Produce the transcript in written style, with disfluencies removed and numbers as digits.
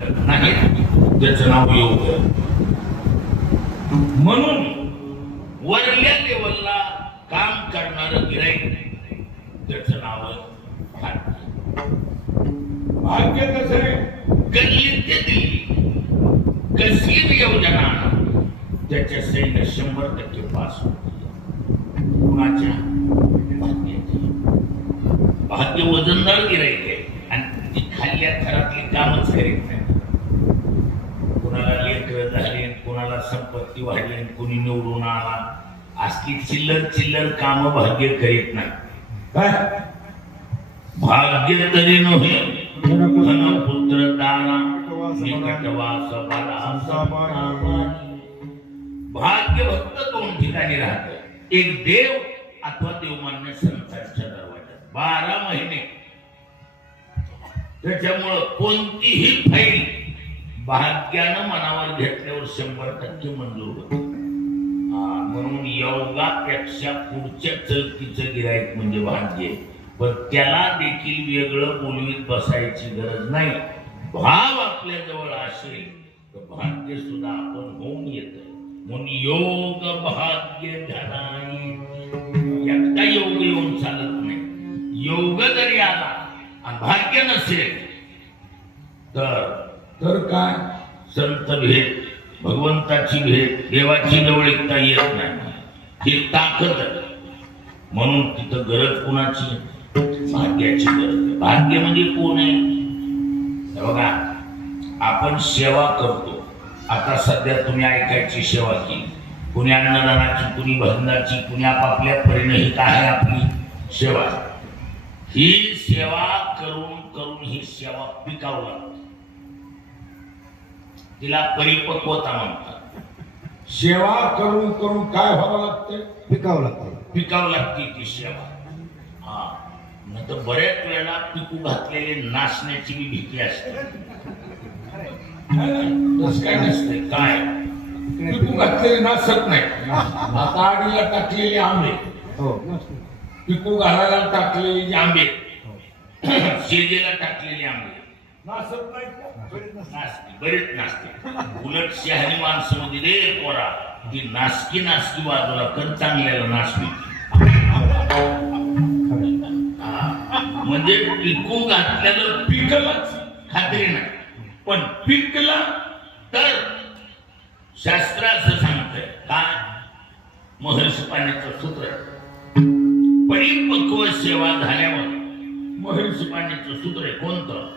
नाही त्याचं नाव योग. म्हणून वरल्या लेवलला काम करणारं गिराईक त्याचं नाव भाग्य. भाग्य कसं आहे? गल्लीत ते दिल्ली कशी योजना त्याच्या सैन्य 100% पास होते. कुणाच्या? भाग्याची. भाग्य वजनदार गिराईक आहे आणि ती खाल्ल्या थरातली कामच करीत नाही. कुणाला लेकर झाले, कुणाला संपत्ती वाढली, कुणी निवडून आला, असली चिल्लर चिल्लर काम भाग्य करीत नाही. काय भाग्य तरी नव्हे धन पुत्र दाना निकटवास बाला. भाग्य फक्त 2 ठिकाणी राहतं, एक देव अथवा देवमान्य संतांच्या दरवाज्यात 12 महिने. त्याच्यामुळं कोणतीही फाईल भाग्यानं मनावर घेतल्यावर 100% मंजूर होते. म्हणून योगापेक्षा पुढच्या चलकीचं गिराईक म्हणजे भाग्य. पण त्याला देखील वेगळं बोलवीत बसायची गरज नाही. भाव आपल्या जवळ असेल तर भाग्य सुद्धा आपण होऊन येत. म्हणून योग भाग्य धनाई एकटा योग येऊन चालत नाही. योग जरी आला आणि भाग्य नसेल तर काय? संत भेट, भगवंताची भेट, देवाची जवळीकता येत नाही. ही ताकद आहे. म्हणून तिथं गरज कुणाची? भाग्याची गरज आहे. भाग्य म्हणजे कोण आहे? बघा, आपण सेवा करतो. आता सध्या तुम्ही ऐकायची सेवा केली, कुणी अन्नदानाची, कुणी भजनाची, कुणी आपापल्या परीने ही काय आपली सेवा. ही सेवा करून करून ही सेवा पिकावं लागते. तिला परिपक्वता म्हणतात. सेवा करून करून काय व्हावं लागते? पिकावं लागतं. पिकावं लागते ती सेवा. नाही तर बऱ्याच वेळेला पिकू घातलेले नाचण्याची बी भीती असते. तसं काय नसते. काय पिकू घातलेले नाचत नाही. आता आडीला टाकलेले आंबे, हो पिकू घालायला टाकलेले आंबे, शेजेला टाकलेले आंबे नाचत नाही. नाचते, बरेच नाचते. उलट शहाणी माणसं मध्ये रे पोरा ती नाचकी नाचकी बाजूला कर, चांगल्याला नाचवी. म्हणजे पिकू घातल्याला पिकलंच खात्री नाही, पण पिकलं तर शास्त्र असं सांगतंय. काय? महर्षी पाण्याचं सूत्र, परिपक्व सेवा झाल्यावर महर्षी पाण्याचं सूत्र आहे. कोणतं?